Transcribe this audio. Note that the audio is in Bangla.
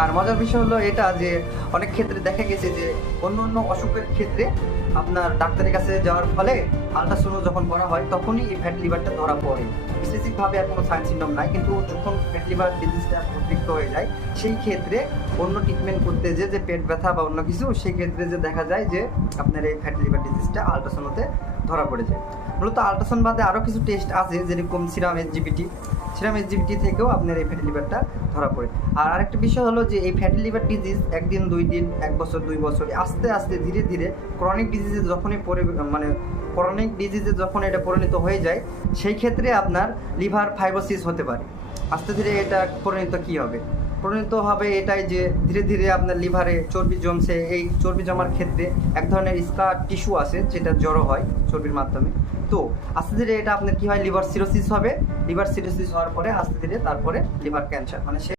আর মজার বিষয় হলো এটা যে অনেক ক্ষেত্রে দেখা গেছে যে অন্য অন্য অসুখের ক্ষেত্রে আপনার ডাক্তারের কাছে যাওয়ার ফলে আল্ট্রাসাউন্ড যখন করা হয় তখনই এই ফ্যাটি লিভারটা ধরা পড়ে। স্পেসিফিকভাবে আর কোনো সাইন সিনড্রোম নাই, কিন্তু যখন ফ্যাটি লিভার ডিজিজটা অতিরিক্ত হয়ে যায় সেই ক্ষেত্রে অন্য ট্রিটমেন্ট করতে যে পেট ব্যথা বা অন্য কিছু, সেই ক্ষেত্রে যে দেখা যায় যে আপনার এই ফ্যাটি লিভার ডিজিজটা আল্ট্রাসাউন্ডে ধরা পড়ে যায়। মূলত আল্ট্রাসাউন্ড বাদে আরও কিছু টেস্ট আছে, যেরকম সিরাম এসজিপিটি থেকেও আপনার এই ফ্যাটি লিভারটা ধরা পড়ে। আর আরেকটা বিষয় হলো যে এই ফ্যাটি লিভার ডিজিজ একদিন 2 দিন 1 বছর 2 বছর আস্তে আস্তে ধীরে ধীরে ক্রনিক ডিজিজে যখনই ক্রনিক ডিজিজে যখন এটা পরিণত হয়ে যায় সেই ক্ষেত্রে আপনার লিভার ফাইব্রোসিস হতে পারে। আস্তে ধীরে এটা পরিণত হবে এটাই যে ধীরে ধীরে আপনার লিভারে চর্বি জমছে। এই চর্বি জমার ক্ষেত্রে এক ধরনের স্কার টিস্যু আছে যেটা জড়ো হয় চর্বির মাধ্যমে। তো আস্তে ধীরে এটা আপনার কি হয়, লিভার সিরোসিস হবে। লিভার সিরোসিস হওয়ার পরে আস্তে ধীরে তারপরে লিভার ক্যান্সার, মানে